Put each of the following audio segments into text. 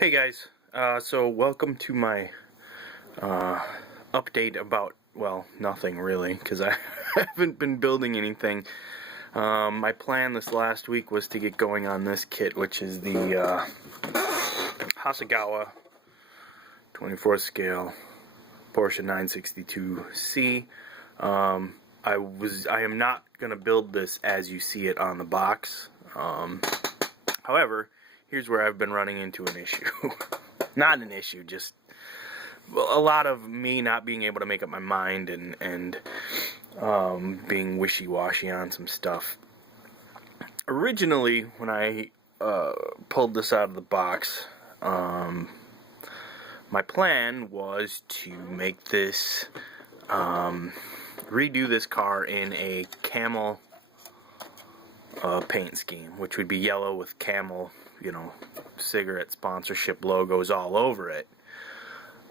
Hey guys, so welcome to my update about, well, nothing really, because I haven't been building anything. My plan this last week was to get going on this kit, which is the Hasegawa 24 scale Porsche 962C. I am not going to build this as you see it on the box. However, here's where I've been running into an issue. Not an issue, just a lot of me not being able to make up my mind and being wishy-washy on some stuff. Originally, when I pulled this out of the box, my plan was to make this, redo this car in a camel paint scheme, which would be yellow with camel, cigarette sponsorship logos all over it.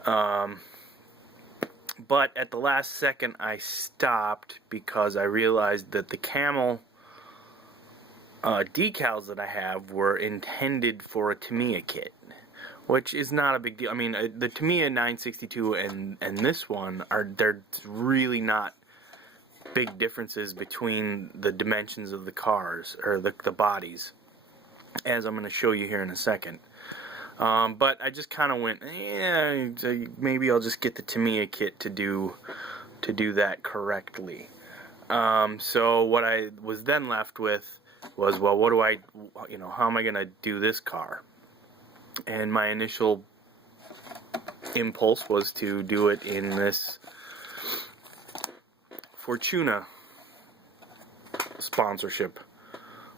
But at the last second I stopped because I realized that the camel decals that I have were intended for a Tamiya kit, which is not a big deal. I mean, the Tamiya 962 and this one they're really not big differences between the dimensions of the cars, or the bodies, as I'm going to show you here in a second. But I just kind of went, yeah, maybe I'll just get the Tamiya kit to do that correctly. So what I was then left with was, well, what do I, how am I going to do this car? And my initial impulse was to do it in this Fortuna sponsorship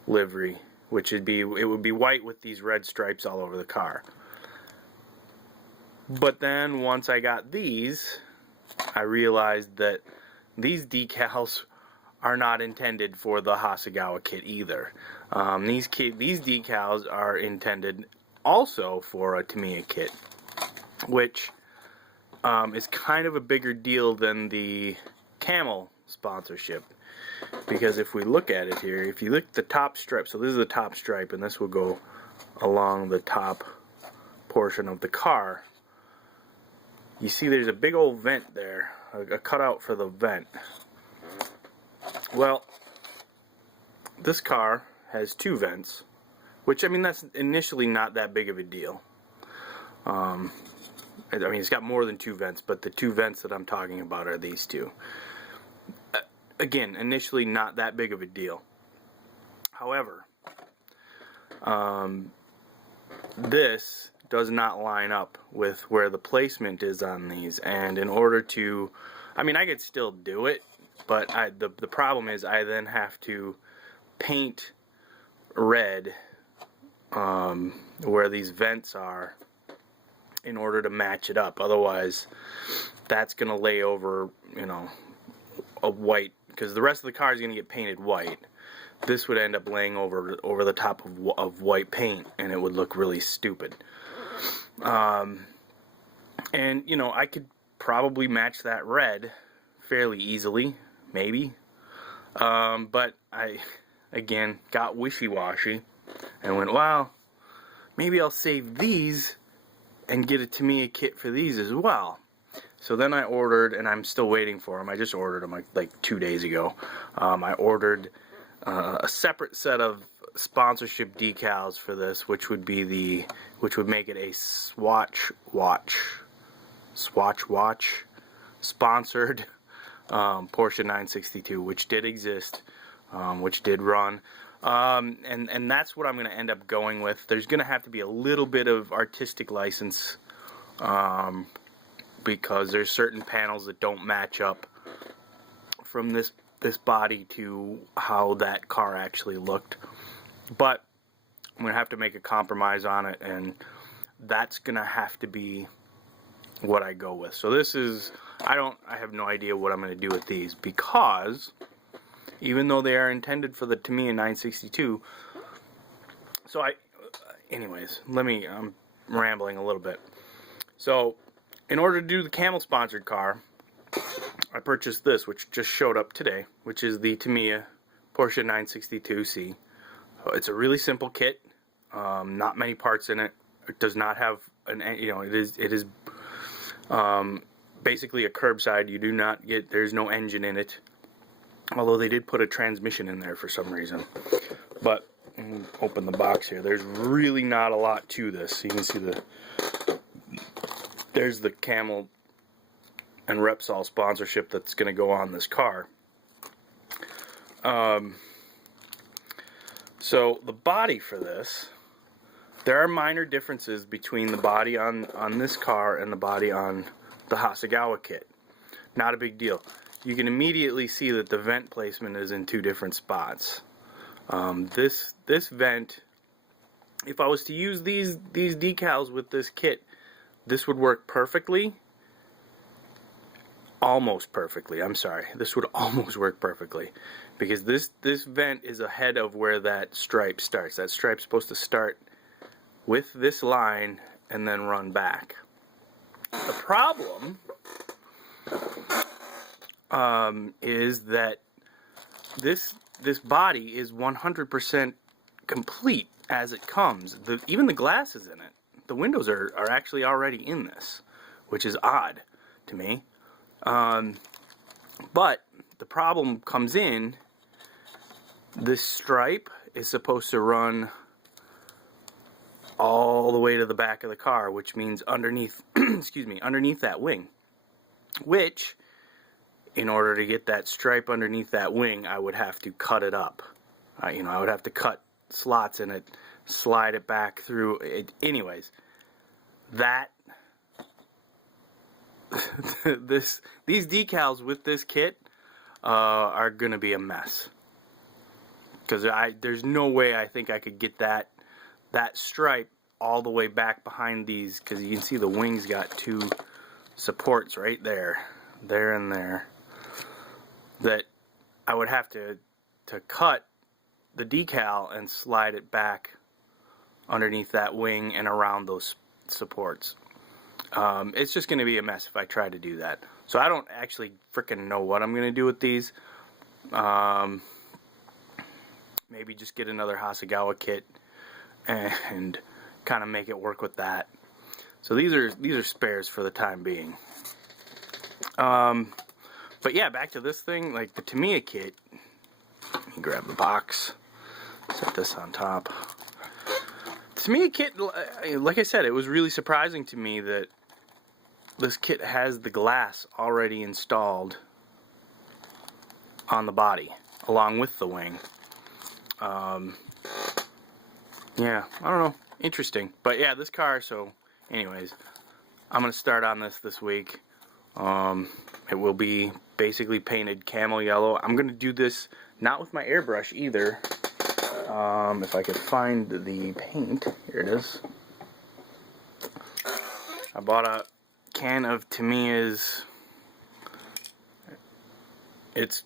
livery, which would be white with these red stripes all over the car. But then once I got these, I realized that these decals are not intended for the Hasegawa kit either. These decals are intended also for a Tamiya kit, which is kind of a bigger deal than the camel sponsorship, because if we look at it here, if you look at the top stripe, so this is the top stripe and this will go along the top portion of the car, you see there's a big old vent there, a cutout for the vent. Well, this car has two vents, which, I mean, that's initially not that big of a deal. I mean, it's got more than two vents, but the two vents that I'm talking about are these two. Again, initially not that big of a deal. However, this does not line up with where the placement is on these, and in order to, I mean, I could still do it, but the problem is I then have to paint red where these vents are in order to match it up. Otherwise, that's going to lay over, a white, because the rest of the car is going to get painted white. This would end up laying over the top of white paint, and it would look really stupid. And I could probably match that red fairly easily, maybe. But I, again, got wishy-washy and went, well, maybe I'll save these and get a Tamiya kit for these as well. So then I ordered, and I'm still waiting for them. I just ordered them like 2 days ago. I ordered a separate set of sponsorship decals for this, which would make it a Swatch watch sponsored Porsche 962, which did exist, which did run. And that's what I'm going to end up going with. There's going to have to be a little bit of artistic license, because there's certain panels that don't match up from this body to how that car actually looked. But I'm going to have to make a compromise on it, and that's going to have to be what I go with. So this is, I have no idea what I'm going to do with these, because even though they are intended for the Tamiya 962, so anyways, I'm rambling a little bit. So in order to do the camel sponsored car, I purchased this, which just showed up today, which is the Tamiya Porsche 962C. It's a really simple kit, not many parts in it. It does not have an, you know, it is basically a curbside. You do not get, there's no engine in it. Although they did put a transmission in there for some reason. But, open the box here. There's really not a lot to this. You can see there's the Camel and Repsol sponsorship that's going to go on this car. So the body for this, there are minor differences between the body on this car and the body on the Hasegawa kit. Not a big deal. You can immediately see that the vent placement is in two different spots. This vent, if I was to use these decals with this kit, this would work perfectly. Almost perfectly. I'm sorry. This would almost work perfectly, because this vent is ahead of where that stripe starts. That stripe's supposed to start with this line and then run back. The problem is that this body is 100% complete as it comes. Even the glass is in it. The windows are actually already in this, which is odd to me. But the problem comes in, this stripe is supposed to run all the way to the back of the car, which means underneath, excuse me, underneath that wing. Which, in order to get that stripe underneath that wing, I would have to cut it up. You know, I would have to cut slots in it, slide it back through it. Anyways, that these decals with this kit are gonna be a mess, because there's no way I think I could get that stripe all the way back behind these, because you can see the wings got two supports right there and there, that I would have to cut the decal and slide it back underneath that wing and around those supports. It's just going to be a mess if I try to do that. So I don't actually freaking know what I'm going to do with these. Maybe just get another Hasegawa kit and kind of make it work with that. So these are spares for the time being. But yeah, back to this thing, like the Tamiya kit. Let me grab the box, set this on top. The Tamiya kit, like I said, it was really surprising to me that this kit has the glass already installed on the body, along with the wing. Yeah, I don't know, interesting. But yeah, this car, so anyways, I'm going to start on this week. It will be basically painted camel yellow. I'm going to do this not with my airbrush either. If I could find the paint, here it is. I bought a can of Tamiya's. It's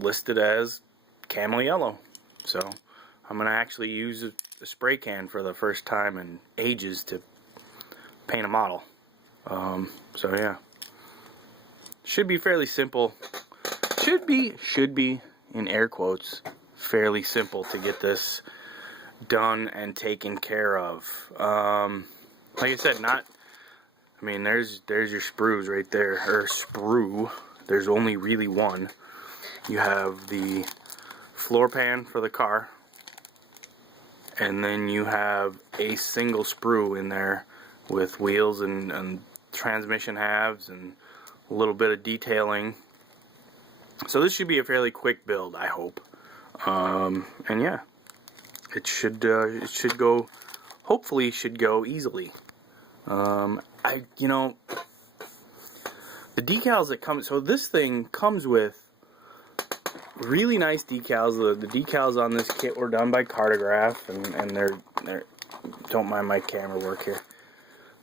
listed as camel yellow, so I'm going to actually use a spray can for the first time in ages to paint a model. So yeah. Should be fairly simple. Should be in air quotes, fairly simple to get this done and taken care of. Like I said, I mean, there's your sprues right there, or sprue. There's only really one. You have the floor pan for the car, and then you have a single sprue in there with wheels and transmission halves and a little bit of detailing. So this should be a fairly quick build, I hope. And yeah, it should go. Hopefully, should go easily. You know, the decals that come. So this thing comes with really nice decals. The decals on this kit were done by Cartograph, and they're don't mind my camera work here.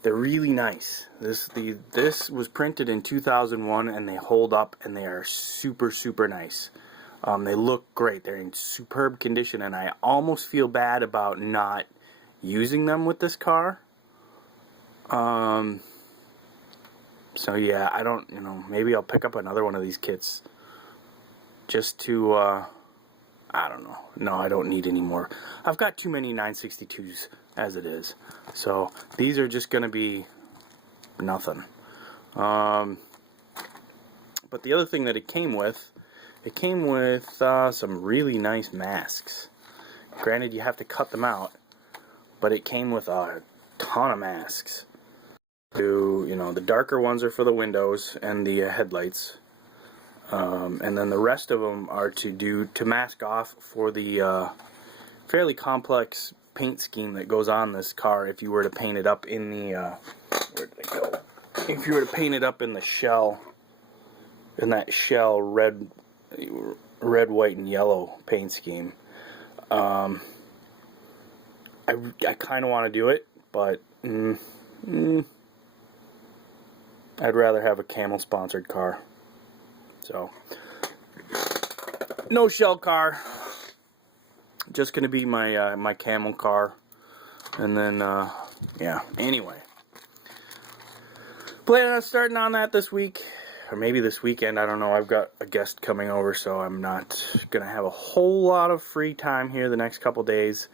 They're really nice. This was printed in 2001, and they hold up, and they are super nice. They look great. They're in superb condition, and I almost feel bad about not using them with this car. So yeah, I don't, you know, maybe I'll pick up another one of these kits just to, I don't know. No, I don't need any more. I've got too many 962s as it is. So these are just going to be nothing. But the other thing that it came with some really nice masks. Granted, you have to cut them out, but it came with a ton of masks. The darker ones are for the windows and the headlights, and then the rest of them are to mask off for the fairly complex paint scheme that goes on this car. If you were to paint it up in the where did it go? If you were to paint it up in the shell, in that shell red, white, and yellow paint scheme, I kind of want to do it, but I'd rather have a Camel sponsored car. So no shell car, just gonna be my my Camel car. And then yeah, anyway, planning on starting on that this week, or maybe this weekend, I don't know. I've got a guest coming over, so I'm not gonna have a whole lot of free time here the next couple days.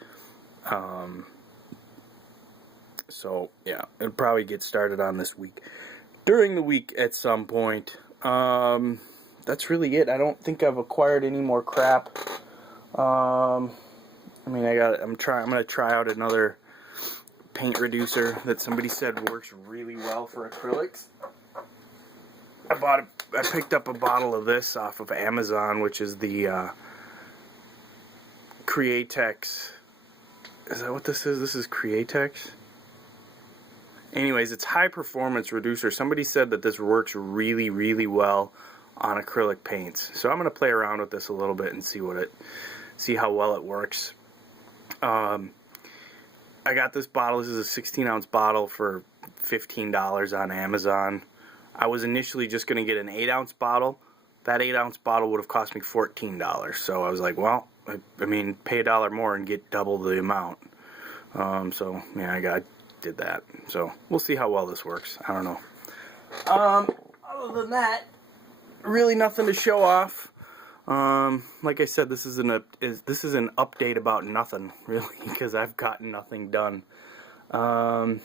So yeah, it'll probably get started on this week, during the week at some point. That's really it. I don't think I've acquired any more crap. I mean, I'm gonna try out another paint reducer that somebody said works really well for acrylics. I picked up a bottle of this off of Amazon, which is the Createx. Is that what this is? This is Createx? Anyways, it's high performance reducer. Somebody said that this works really, really well on acrylic paints. So I'm going to play around with this a little bit and see how well it works. I got this bottle. This is a 16-ounce bottle for $15 on Amazon. I was initially just going to get an 8-ounce bottle. That 8-ounce bottle would have cost me $14. So I was like, well, I mean, pay $1 more and get double the amount. So yeah, did that. So we'll see how well this works. I don't know. Other than that, really nothing to show off. Like I said, this is an update about nothing, really, because I've gotten nothing done. I've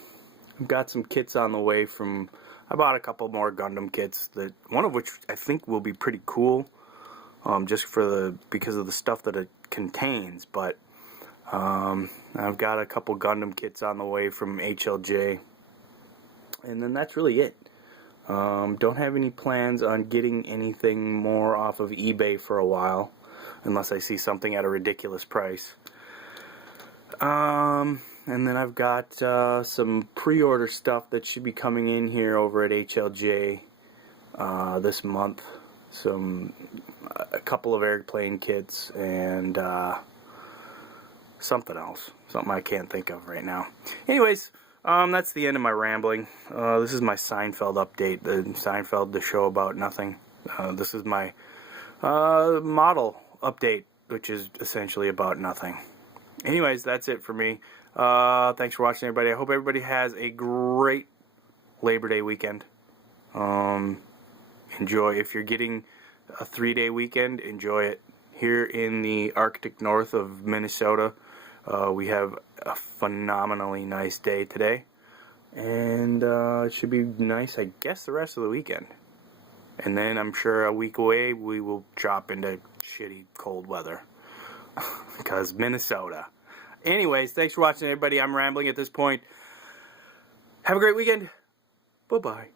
got some kits on the way from. I bought a couple more Gundam kits, one of which I think will be pretty cool, just because of the stuff that it contains. But I've got a couple Gundam kits on the way from HLJ, and then that's really it. Don't have any plans on getting anything more off of eBay for a while, unless I see something at a ridiculous price. And then I've got some pre-order stuff that should be coming in here over at HLJ this month. A couple of airplane kits and something else. Something I can't think of right now. Anyways, that's the end of my rambling. This is my Seinfeld update. The show about nothing. This is my model update, which is essentially about nothing. Anyways, that's it for me. Thanks for watching, everybody. I hope everybody has a great Labor Day weekend. Enjoy. If you're getting a 3-day weekend, enjoy it. Here in the Arctic north of Minnesota, we have a phenomenally nice day today. And it should be nice, I guess, the rest of the weekend. And then I'm sure a week away we will drop into shitty cold weather. Because Minnesota. Anyways, thanks for watching, everybody. I'm rambling at this point. Have a great weekend. Bye-bye.